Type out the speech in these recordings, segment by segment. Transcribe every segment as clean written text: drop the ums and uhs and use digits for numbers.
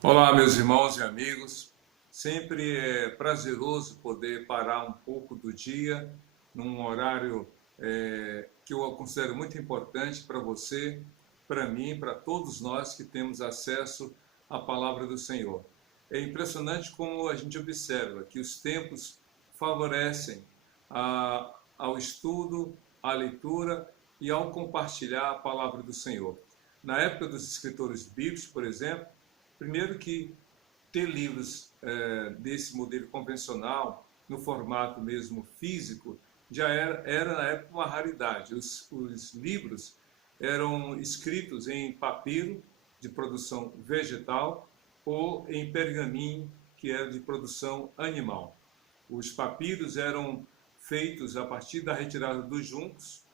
Olá, meus irmãos e amigos. Sempre é prazeroso poder parar um pouco do dia, num horário que eu considero muito importante para você, para mim, para todos nós que temos acesso à palavra do Senhor. É impressionante como a gente observa que os tempos favorecem ao estudo, à leitura e ao compartilhar a palavra do Senhor. Na época dos escritores bíblicos, por exemplo, primeiro que ter livros desse modelo convencional, no formato mesmo físico, já era na época uma raridade. Os livros eram escritos em papiro, de produção vegetal, ou em pergaminho, que era de produção animal. Os papiros eram feitos a partir da retirada dos juncos,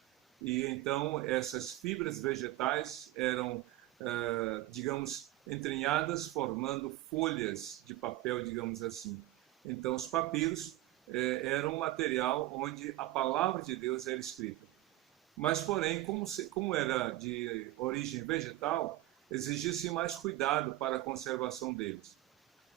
e então essas fibras vegetais eram, digamos, entranhadas, formando folhas de papel, digamos assim. Então, os papiros eram um material onde a palavra de Deus era escrita. Mas, porém, como era de origem vegetal, exigia-se mais cuidado para a conservação deles.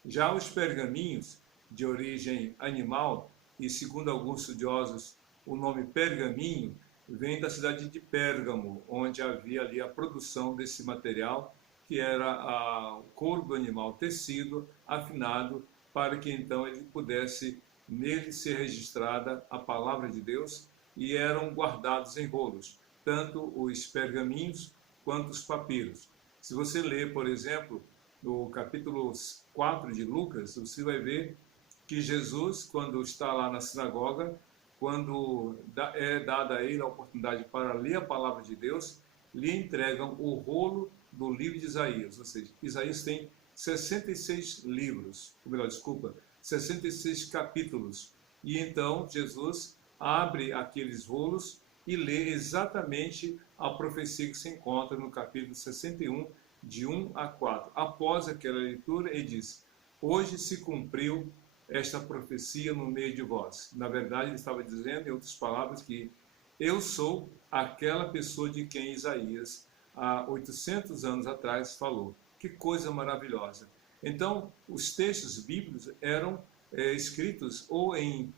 Já os pergaminhos, de origem animal, e segundo alguns estudiosos, o nome pergaminho vem da cidade de Pérgamo, onde havia ali a produção desse material, que era o couro do animal tecido, afinado, para que então ele pudesse nele ser registrada a palavra de Deus, e eram guardados em rolos, tanto os pergaminhos quanto os papiros. Se você ler, por exemplo, no capítulo 4 de Lucas, você vai ver que Jesus, quando está lá na sinagoga, quando é dada a ele a oportunidade para ler a palavra de Deus, lhe entregam o rolo do livro de Isaías. Ou seja, Isaías tem 66 livros, ou melhor, desculpa, 66 capítulos. E então Jesus abre aqueles rolos e lê exatamente a profecia que se encontra no capítulo 61, de 1 a 4. Após aquela leitura, ele diz: hoje se cumpriu esta profecia no meio de vós. Na verdade, ele estava dizendo, em outras palavras, que eu sou aquela pessoa de quem Isaías, há 800 anos atrás, falou. Que coisa maravilhosa! Então, os textos bíblicos eram escritos ou em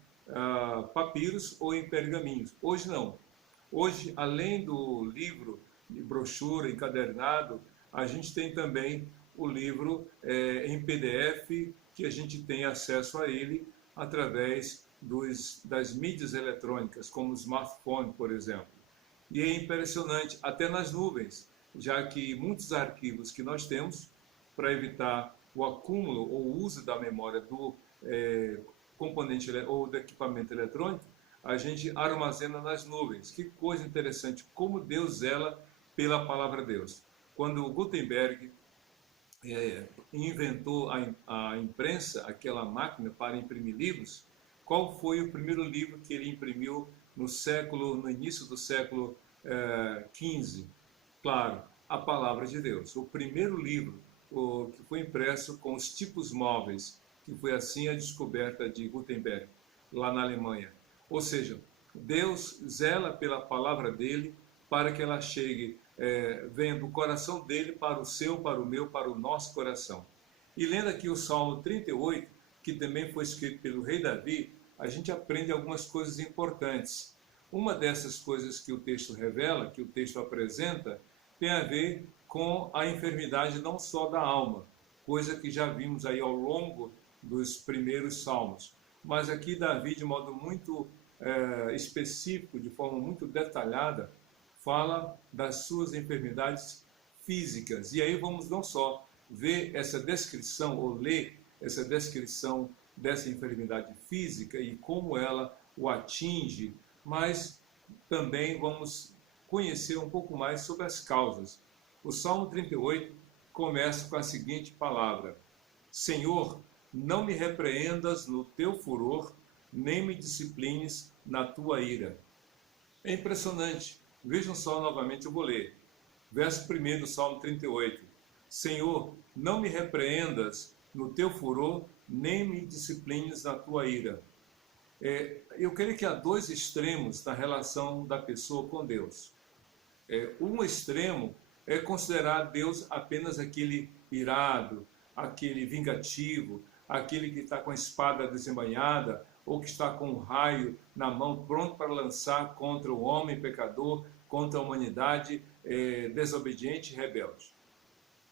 papiros ou em pergaminhos. Hoje não. Hoje, além do livro de brochura encadernado, a gente tem também o livro em PDF, que a gente tem acesso a ele através das mídias eletrônicas, como o smartphone, por exemplo. E é impressionante, até nas nuvens, já que muitos arquivos que nós temos, para evitar o acúmulo ou o uso da memória do componente ou do equipamento eletrônico, a gente armazena nas nuvens. Que coisa interessante, como Deus zela pela palavra de Deus. Quando Gutenberg inventou a imprensa, aquela máquina para imprimir livros, qual foi o primeiro livro que ele imprimiu no início do século XV? Claro, a palavra de Deus. O primeiro livro que foi impresso com os tipos móveis, que foi assim a descoberta de Gutenberg, lá na Alemanha. Ou seja, Deus zela pela palavra dele para que ela chegue, venha do coração dele para o seu, para o meu, para o nosso coração. E lendo aqui o Salmo 38, que também foi escrito pelo rei Davi, a gente aprende algumas coisas importantes. Uma dessas coisas que o texto revela, que o texto apresenta, tem a ver com a enfermidade não só da alma, coisa que já vimos aí ao longo dos primeiros salmos. Mas aqui Davi, de modo muito específico, de forma muito detalhada, fala das suas enfermidades físicas. E aí vamos não só ver essa descrição, ou ler essa descrição dessa enfermidade física e como ela o atinge, mas também vamos conhecer um pouco mais sobre as causas. O Salmo 38 começa com a seguinte palavra: Senhor, não me repreendas no teu furor, nem me disciplines na tua ira. É impressionante. Vejam só novamente, eu vou ler. Verso 1 do Salmo 38. Senhor, não me repreendas no teu furor, nem me disciplines na tua ira. Eu creio que há dois extremos na relação da pessoa com Deus. Um extremo é considerar Deus apenas aquele irado, aquele vingativo, aquele que está com a espada desembainhada, ou que está com um raio na mão, pronto para lançar contra o homem pecador, contra a humanidade desobediente e rebelde.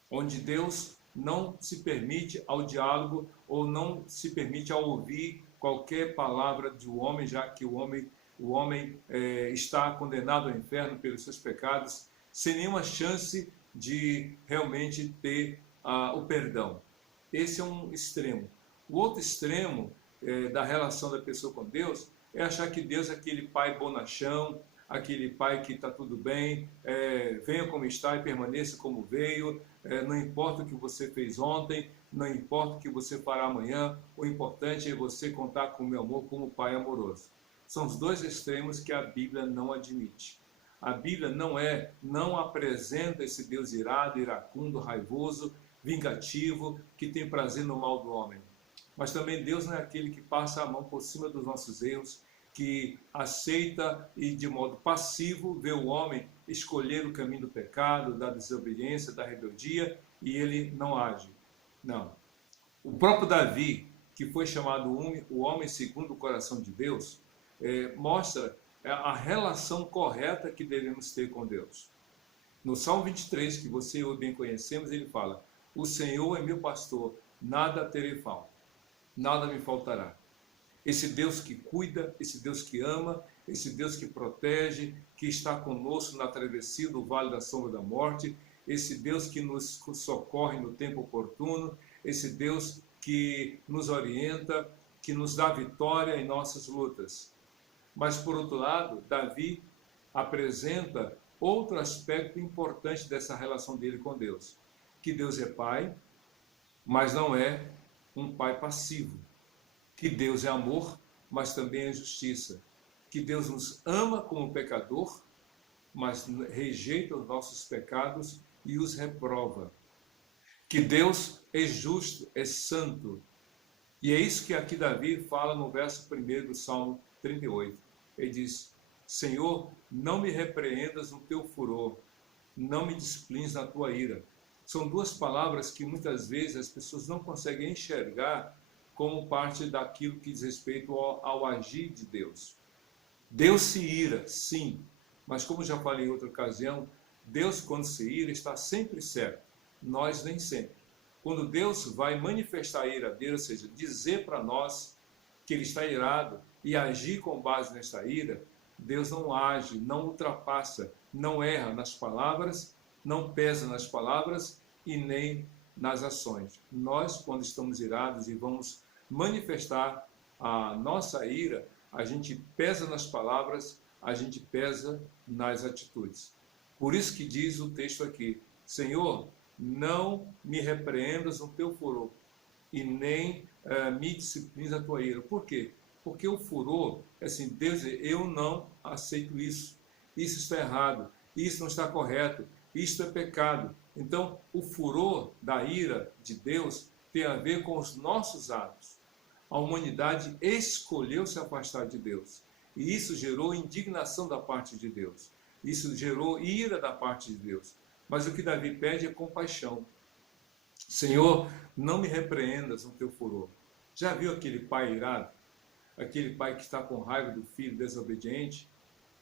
Onde Deus não se permite ao diálogo, ou não se permite ao ouvir qualquer palavra de um homem, já que o homem está condenado ao inferno pelos seus pecados, sem nenhuma chance de realmente ter o perdão. Esse é um extremo. O outro extremo da relação da pessoa com Deus é achar que Deus é aquele pai bonachão, aquele pai que está tudo bem, venha como está e permaneça como veio, não importa o que você fez ontem, não importa o que você fará amanhã, o importante é você contar com o meu amor como pai amoroso. São os dois extremos que a Bíblia não admite. A Bíblia não apresenta esse Deus irado, iracundo, raivoso, vingativo, que tem prazer no mal do homem. Mas também Deus não é aquele que passa a mão por cima dos nossos erros, que aceita e de modo passivo vê o homem escolher o caminho do pecado, da desobediência, da rebeldia, e ele não age. Não. O próprio Davi, que foi chamado o homem segundo o coração de Deus, mostra a relação correta que devemos ter com Deus. No Salmo 23, que você e eu bem conhecemos, ele fala: o Senhor é meu pastor, nada terei falta, nada me faltará. Esse Deus que cuida, esse Deus que ama, esse Deus que protege, que está conosco na travessia do vale da sombra da morte, esse Deus que nos socorre no tempo oportuno, esse Deus que nos orienta, que nos dá vitória em nossas lutas. Mas, por outro lado, Davi apresenta outro aspecto importante dessa relação dele com Deus, que Deus é pai, mas não é um pai passivo, que Deus é amor, mas também é justiça, que Deus nos ama como pecador, mas rejeita os nossos pecados e os reprova, que Deus é justo, é santo. E é isso que aqui Davi fala no verso 1 do Salmo 38. Ele diz: Senhor, não me repreendas no teu furor, não me disciplines na tua ira. São duas palavras que muitas vezes as pessoas não conseguem enxergar como parte daquilo que diz respeito ao agir de Deus. Deus se ira, sim, mas como já falei em outra ocasião, Deus, quando se ira, está sempre certo, nós nem sempre. Quando Deus vai manifestar a ira dele, ou seja, dizer para nós que ele está irado e agir com base nessa ira, Deus não age, não ultrapassa, não erra nas palavras, não pesa nas palavras e nem nas ações. Nós, quando estamos irados e vamos manifestar a nossa ira, a gente pesa nas palavras, a gente pesa nas atitudes. Por isso que diz o texto aqui: Senhor, não me repreendas no teu furor e nem me disciplines a tua ira. Por quê? Porque o furor é assim: Deus, eu não aceito isso, isso está errado, isso não está correto, isso é pecado. Então, o furor da ira de Deus tem a ver com os nossos atos. A humanidade escolheu se afastar de Deus. E isso gerou indignação da parte de Deus. Isso gerou ira da parte de Deus. Mas o que Davi pede é compaixão. Senhor, não me repreendas no teu furor. Já viu aquele pai irado? Aquele pai que está com raiva do filho desobediente?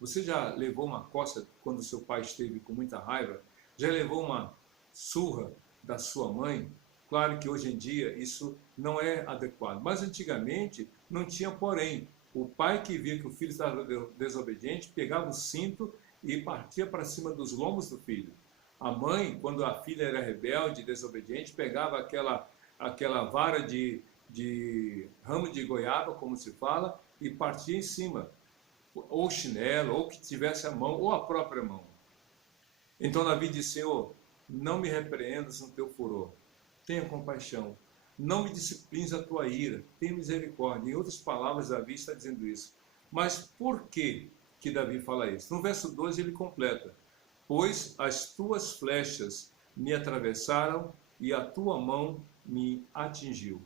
Você já levou uma coça quando seu pai esteve com muita raiva? Já levou uma surra da sua mãe? Claro que hoje em dia isso não é adequado, mas antigamente não tinha porém. O pai que via que o filho estava desobediente pegava o cinto e partia para cima dos lombos do filho. A mãe, quando a filha era rebelde, desobediente, pegava aquela vara de ramo de goiaba, como se fala, e partia em cima, ou chinelo, ou que tivesse a mão, ou a própria mão. Então Davi disse: Senhor, não me repreendas no teu furor, tenha compaixão, não me disciplines a tua ira, tenha misericórdia. Em outras palavras, Davi está dizendo isso. Mas por que Davi fala isso? No verso 12 ele completa: pois as tuas flechas me atravessaram e a tua mão me atingiu.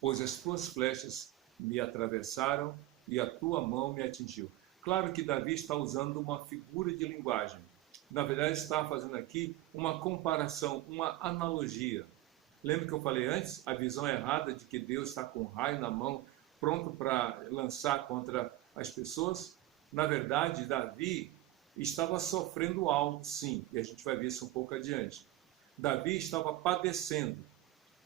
Pois as tuas flechas me atravessaram e a tua mão me atingiu. Claro que Davi está usando uma figura de linguagem. Na verdade, está fazendo aqui uma comparação, uma analogia. Lembra que eu falei antes? A visão errada de que Deus está com um raio na mão, pronto para lançar contra as pessoas. Na verdade, Davi estava sofrendo algo, sim, e a gente vai ver isso um pouco adiante. Davi estava padecendo.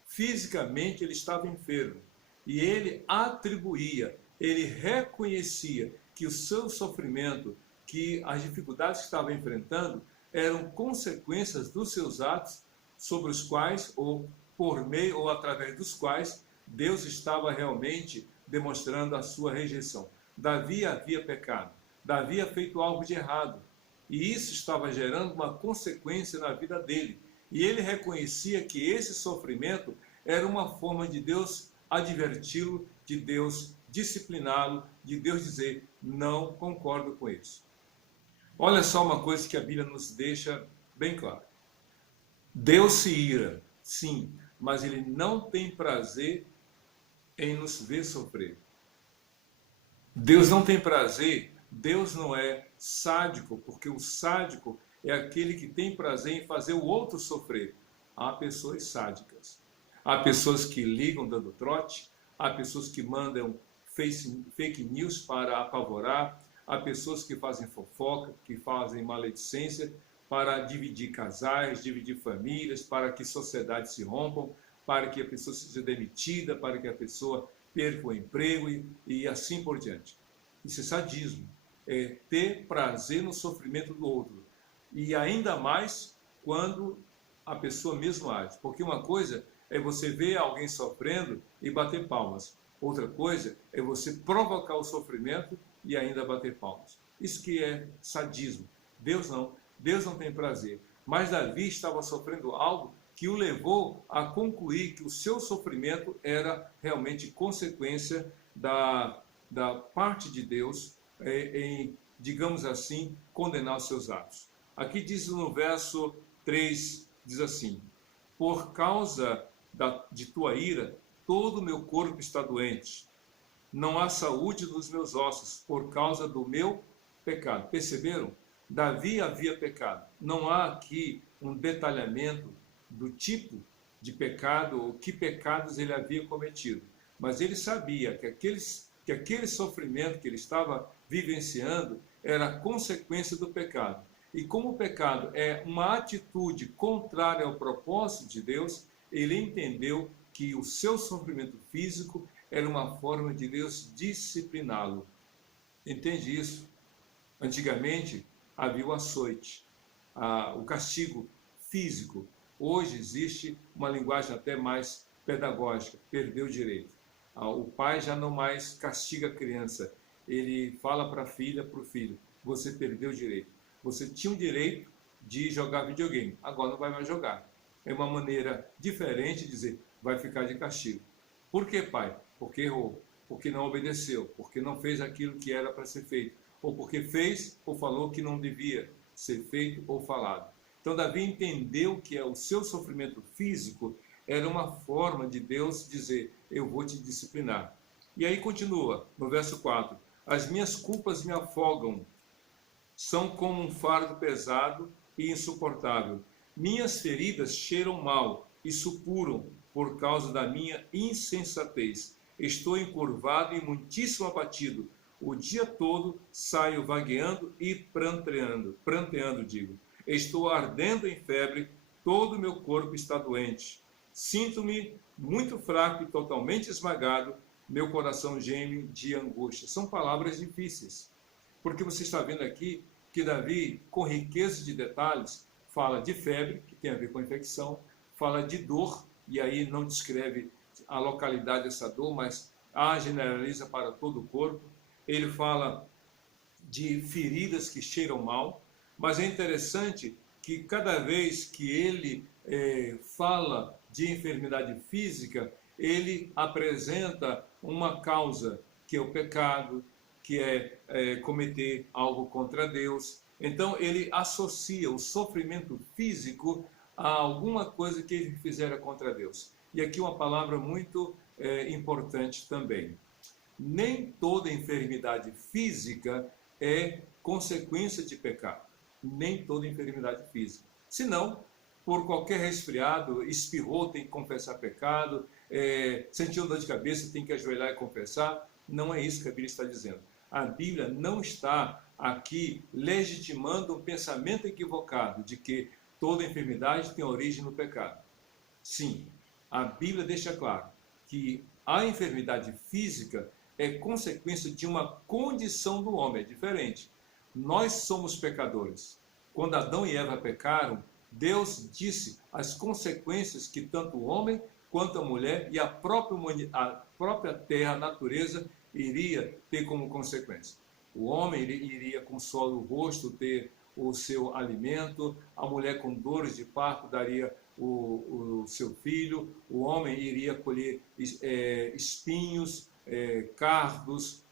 Fisicamente ele estava enfermo. E ele atribuía, ele reconhecia que o seu sofrimento, que as dificuldades que estava enfrentando, eram consequências dos seus atos, sobre os quais, ou por meio ou através dos quais, Deus estava realmente demonstrando a sua rejeição. Davi havia pecado, Davi havia feito algo de errado, e isso estava gerando uma consequência na vida dele. E ele reconhecia que esse sofrimento era uma forma de Deus adverti-lo, de Deus discipliná-lo, de Deus dizer, não concordo com isso. Olha só uma coisa que a Bíblia nos deixa bem clara. Deus se ira, sim, mas ele não tem prazer em nos ver sofrer. Deus não tem prazer, Deus não é sádico, porque o sádico é aquele que tem prazer em fazer o outro sofrer. Há pessoas sádicas. Há pessoas que ligam dando trote, há pessoas que mandam fake news para apavorar, há pessoas que fazem fofoca, que fazem maledicência para dividir casais, dividir famílias, para que sociedades se rompam, para que a pessoa seja demitida, para que a pessoa perca o emprego e assim por diante. Isso é sadismo, é ter prazer no sofrimento do outro. E ainda mais quando a pessoa mesmo age. Porque uma coisa é você ver alguém sofrendo e bater palmas. Outra coisa é você provocar o sofrimento e ainda bater palmas. Isso que é sadismo. Deus não tem prazer. Mas Davi estava sofrendo algo que o levou a concluir que o seu sofrimento era realmente consequência da parte de Deus em, digamos assim, condenar os seus atos. Aqui diz no verso 3, diz assim, por causa de tua ira, todo o meu corpo está doente. Não há saúde nos meus ossos, por causa do meu pecado. Perceberam? Davi havia pecado. Não há aqui um detalhamento do tipo de pecado ou que pecados ele havia cometido. Mas ele sabia que aquele sofrimento que ele estava vivenciando era consequência do pecado. E como o pecado é uma atitude contrária ao propósito de Deus, ele entendeu que o seu sofrimento físico era uma forma de Deus discipliná-lo. Entende isso? Antigamente havia o açoite, o castigo físico. Hoje existe uma linguagem até mais pedagógica, perdeu o direito. O pai já não mais castiga a criança, ele fala para a filha, para o filho, você perdeu o direito. Você tinha o direito de jogar videogame, agora não vai mais jogar. É uma maneira diferente de dizer, vai ficar de castigo. Por que, pai? Porque errou, porque não obedeceu, porque não fez aquilo que era para ser feito, ou porque fez ou falou que não devia ser feito ou falado. Então Davi entendeu que o seu sofrimento físico era uma forma de Deus dizer, eu vou te disciplinar. E aí continua, no verso 4, as minhas culpas me afogam, são como um fardo pesado e insuportável. Minhas feridas cheiram mal e supuram por causa da minha insensatez. Estou encurvado e muitíssimo abatido. O dia todo saio vagueando e pranteando, digo. Estou ardendo em febre, todo o meu corpo está doente. Sinto-me muito fraco e totalmente esmagado, meu coração geme de angústia. São palavras difíceis, porque você está vendo aqui que Davi, com riqueza de detalhes, fala de febre, que tem a ver com infecção, fala de dor, e aí não descreve a localidade dessa dor, mas a generaliza para todo o corpo. Ele fala de feridas que cheiram mal, mas é interessante que cada vez que ele fala de enfermidade física, ele apresenta uma causa, que é o pecado, que é cometer algo contra Deus. Então ele associa o sofrimento físico a alguma coisa que ele fizera contra Deus. E aqui uma palavra muito importante também. Nem toda enfermidade física é consequência de pecado. Nem toda enfermidade física. Senão, por qualquer resfriado, espirrou, tem que confessar pecado, sentiu dor de cabeça, tem que ajoelhar e confessar. Não é isso que a Bíblia está dizendo. A Bíblia não está aqui legitimando um pensamento equivocado de que toda enfermidade tem origem no pecado. Sim, a Bíblia deixa claro que a enfermidade física é consequência de uma condição do homem, é diferente. Nós somos pecadores. Quando Adão e Eva pecaram, Deus disse as consequências que tanto o homem quanto a mulher e a própria terra, a natureza, iria ter como consequência. O homem iria com suor no rosto ter o seu alimento, a mulher com dores de parto daria o seu filho, o homem iria colher espinhos, cardos,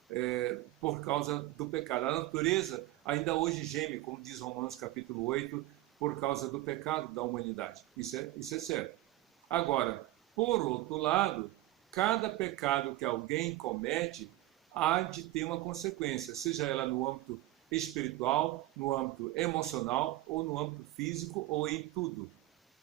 por causa do pecado. A natureza ainda hoje geme, como diz Romanos capítulo 8, por causa do pecado da humanidade. Isso é certo. Agora, por outro lado, cada pecado que alguém comete há de ter uma consequência, seja ela no âmbito espiritual, no âmbito emocional, ou no âmbito físico, ou em tudo.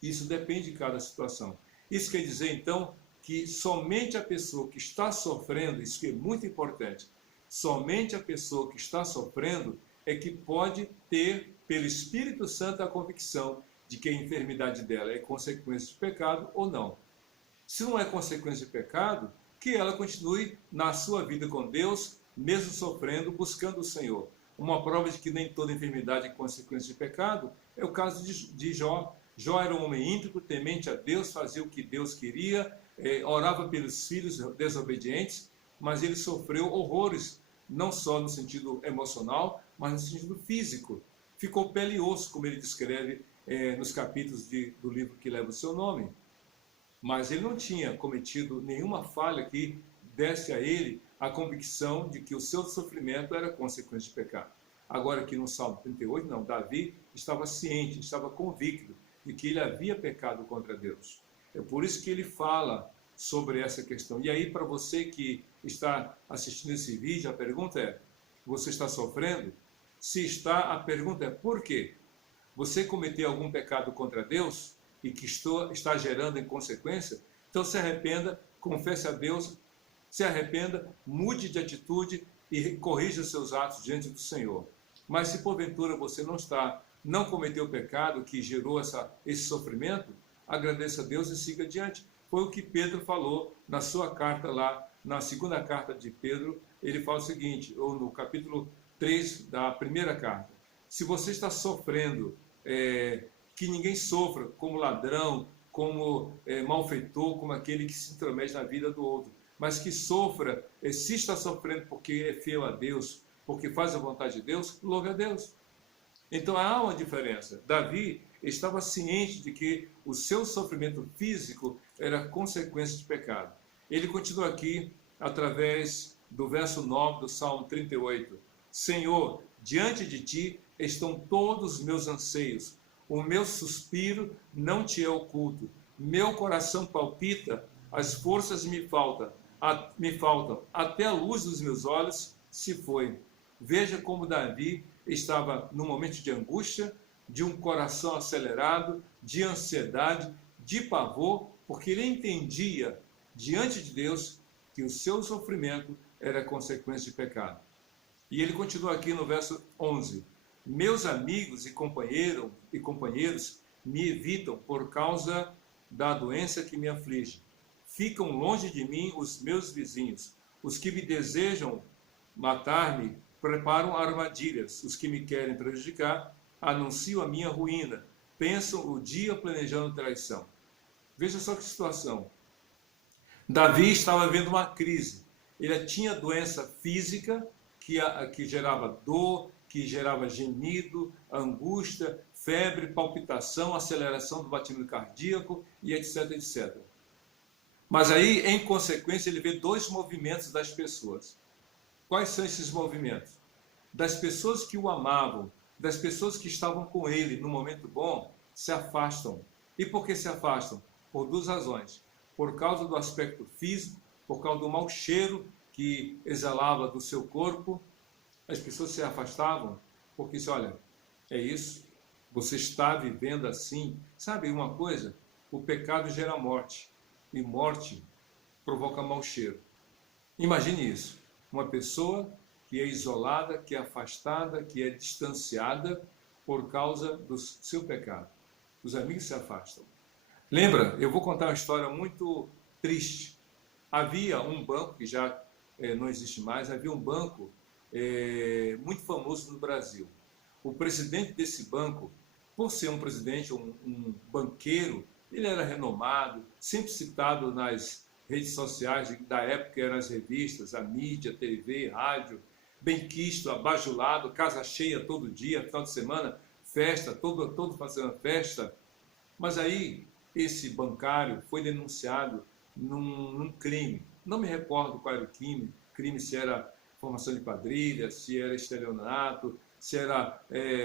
Isso depende de cada situação. Isso quer dizer, então, que somente a pessoa que está sofrendo, isso que é muito importante, somente a pessoa que está sofrendo é que pode ter, pelo Espírito Santo, a convicção de que a enfermidade dela é consequência de pecado ou não. Se não é consequência de pecado, que ela continue na sua vida com Deus, mesmo sofrendo, buscando o Senhor. Uma prova de que nem toda enfermidade é consequência de pecado é o caso de Jó. Jó era um homem íntegro, temente a Deus, fazia o que Deus queria, orava pelos filhos desobedientes, mas ele sofreu horrores, não só no sentido emocional, mas no sentido físico. Ficou pele e osso, como ele descreve nos capítulos do livro que leva o seu nome. Mas ele não tinha cometido nenhuma falha que desse a ele a convicção de que o seu sofrimento era consequência de pecado. Agora aqui no Salmo 38, não, Davi estava ciente, estava convicto de que ele havia pecado contra Deus. É por isso que ele fala sobre essa questão. E aí, para você que está assistindo esse vídeo, a pergunta é, você está sofrendo? Se está, a pergunta é, por quê? Você cometeu algum pecado contra Deus e que está gerando em consequência? Então se arrependa, confesse a Deus, se arrependa, mude de atitude e corrija os seus atos diante do Senhor. Mas se porventura você não cometeu o pecado que gerou esse sofrimento, agradeça a Deus e siga adiante. Foi o que Pedro falou na sua carta lá, na segunda carta de Pedro, ele fala o seguinte, ou no capítulo 3 da primeira carta, se você está sofrendo, que ninguém sofra como ladrão, como malfeitor, como aquele que se intromete na vida do outro, mas que sofra, se está sofrendo porque é fiel a Deus, porque faz a vontade de Deus, louve a Deus. Então há uma diferença. Davi estava ciente de que o seu sofrimento físico era consequência de pecado. Ele continua aqui, através do verso 9 do Salmo 38. Senhor, diante de ti estão todos os meus anseios. O meu suspiro não te é oculto. Meu coração palpita, as forças me faltam. Até a luz dos meus olhos se foi. Veja como Davi estava num momento de angústia, de um coração acelerado, de ansiedade, de pavor, porque ele entendia, diante de Deus, que o seu sofrimento era consequência de pecado. E ele continua aqui no verso 11. Meus amigos e companheiros me evitam por causa da doença que me aflige. Ficam longe de mim os meus vizinhos. Os que me desejam matar-me preparam armadilhas. Os que me querem prejudicar anunciam a minha ruína. Pensam o dia planejando traição. Veja só que situação. Davi estava vendo uma crise. Ele tinha doença física que gerava dor, que gerava gemido, angústia, febre, palpitação, aceleração do batimento cardíaco e etc, etc. Mas aí, em consequência, ele vê dois movimentos das pessoas. Quais são esses movimentos? Das pessoas que o amavam, das pessoas que estavam com ele no momento bom, se afastam. E por que se afastam? Por duas razões. Por causa do aspecto físico, por causa do mau cheiro que exalava do seu corpo, as pessoas se afastavam porque disse, olha, é isso, você está vivendo assim, Sabe uma coisa? O pecado gera morte, e morte provoca mau cheiro. Imagine isso, uma pessoa que é isolada, que é afastada, que é distanciada por causa do seu pecado. Os amigos se afastam. Lembra, eu vou contar uma história muito triste. Havia um banco, que já não existe mais, havia um banco muito famoso no Brasil. O presidente desse banco, por ser um presidente, um banqueiro, ele era renomado, sempre citado nas redes sociais da época, eram as revistas, a mídia, TV, rádio, benquisto, abajulado, casa cheia todo dia, final de semana, festa, todo fazendo festa. Mas aí, esse bancário foi denunciado num crime. Não me recordo qual era o crime, se era formação de quadrilha, se era estelionato, se era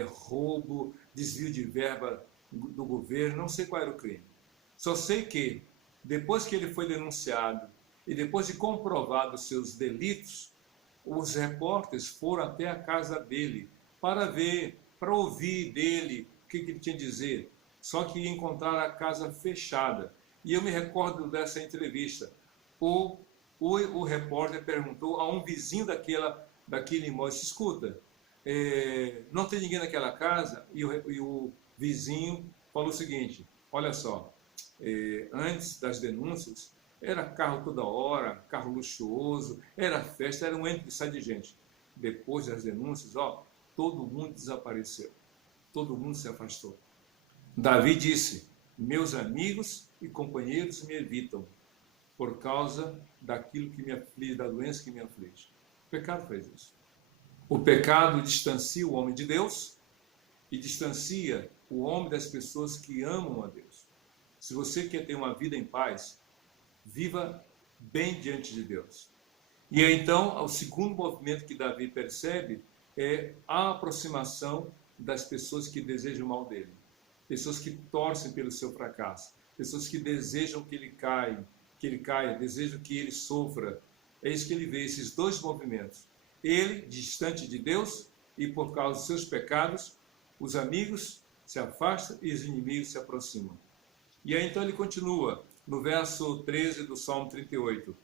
roubo, desvio de verba do governo, não sei qual era o crime. Só sei que, depois que ele foi denunciado e depois de comprovados seus delitos, os repórteres foram até a casa dele para ver, para ouvir dele o que ele tinha a dizer. Só que encontraram a casa fechada. E eu me recordo dessa entrevista. O repórter perguntou a um vizinho daquele imóvel: escuta, não tem ninguém naquela casa? E o vizinho falou o seguinte: olha só, antes das denúncias, era carro toda hora, carro luxuoso, era festa, era um entre e sai de gente. Depois das denúncias, todo mundo desapareceu, todo mundo se afastou. Davi disse: meus amigos e companheiros me evitam por causa daquilo que me aflige, da doença que me aflige. O pecado faz isso. O pecado distancia o homem de Deus e distancia o homem das pessoas que amam a Deus. Se você quer ter uma vida em paz, viva bem diante de Deus. E aí, então, o segundo movimento que Davi percebe é a aproximação das pessoas que desejam o mal dele. Pessoas que torcem pelo seu fracasso. Pessoas que desejam que ele caia, desejam que ele sofra. É isso que ele vê, esses dois movimentos. Ele, distante de Deus, e por causa dos seus pecados, os amigos se afastam e os inimigos se aproximam. E aí, então, ele continua, no verso 13 do Salmo 38.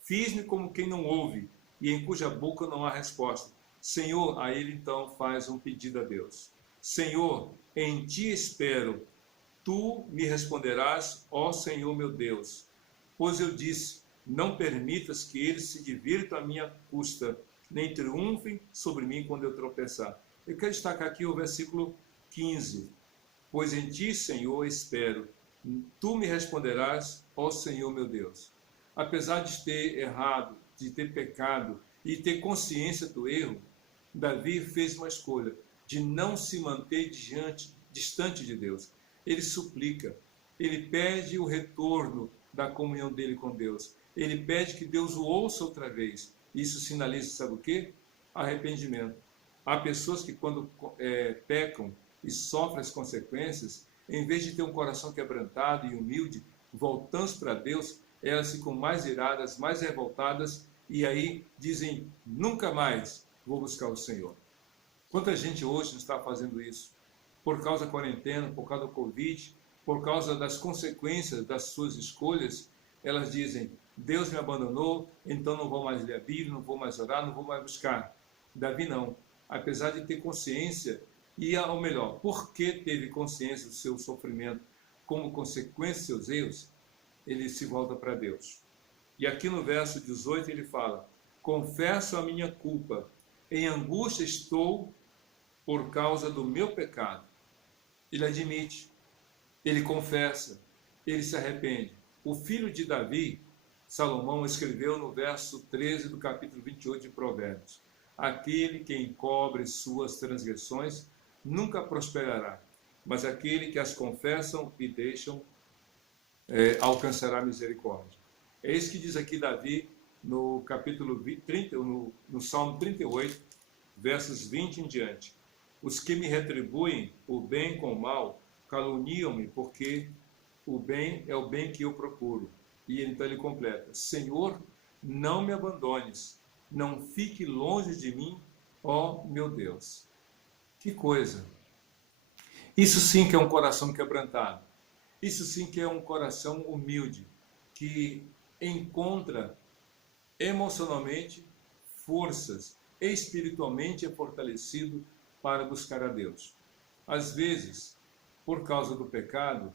Fiz-me como quem não ouve, e em cuja boca não há resposta. Senhor, aí ele então faz um pedido a Deus. Senhor, em ti espero, tu me responderás, ó Senhor meu Deus. Pois eu disse, não permitas que eles se divirtam à minha custa, nem triunfem sobre mim quando eu tropeçar. Eu quero destacar aqui o versículo 15. Pois em ti, Senhor, espero, tu me responderás, ó Senhor meu Deus. Apesar de ter errado, de ter pecado e ter consciência do erro, Davi fez uma escolha de não se manter distante de Deus. Ele suplica, ele pede o retorno da comunhão dele com Deus. Ele pede que Deus o ouça outra vez. Isso sinaliza, sabe o quê? Arrependimento. Há pessoas que quando pecam e sofrem as consequências, em vez de ter um coração quebrantado e humilde, voltando para Deus, elas ficam mais iradas, mais revoltadas, e aí dizem, nunca mais vou buscar o Senhor. Quanta gente hoje não está fazendo isso? Por causa da quarentena, por causa do Covid, por causa das consequências das suas escolhas, elas dizem, Deus me abandonou, então não vou mais ler a Bíblia, não vou mais orar, não vou mais buscar. Davi não. Apesar de ter consciência, e ou melhor, porque teve consciência do seu sofrimento como consequência dos seus erros, ele se volta para Deus. E aqui no verso 18 ele fala, confesso a minha culpa, em angústia estou por causa do meu pecado. Ele admite, ele confessa, ele se arrepende. O filho de Davi, Salomão, escreveu no verso 13 do capítulo 28 de Provérbios, aquele que encobre suas transgressões nunca prosperará, mas aquele que as confessam e deixam alcançará misericórdia. É isso que diz aqui Davi no capítulo 30, no Salmo 38, versos 20 em diante. Os que me retribuem o bem com o mal caluniam-me, porque o bem é o bem que eu procuro. E então ele completa, Senhor, não me abandones, não fique longe de mim, ó meu Deus. Que coisa! Isso sim que é um coração quebrantado. Isso sim que é um coração humilde, que encontra emocionalmente forças, espiritualmente é fortalecido para buscar a Deus. Às vezes, por causa do pecado,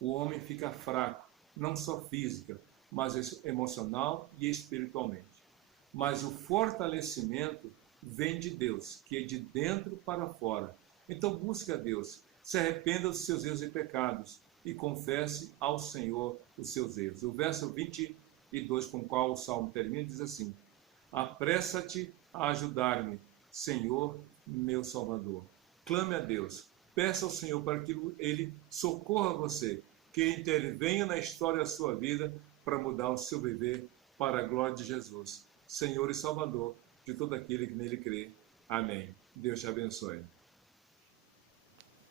o homem fica fraco, não só física, mas emocional e espiritualmente. Mas o fortalecimento vem de Deus, que é de dentro para fora. Então busque a Deus, se arrependa dos seus erros e pecados e confesse ao Senhor os seus erros. O verso 22 com o qual o Salmo termina diz assim: apressa-te a ajudar-me, Senhor, meu Salvador. Clame a Deus, peça ao Senhor para que Ele socorra você, que intervenha na história da sua vida para mudar o seu viver para a glória de Jesus, Senhor e Salvador de todo aquele que nele crê. Amém. Deus te abençoe.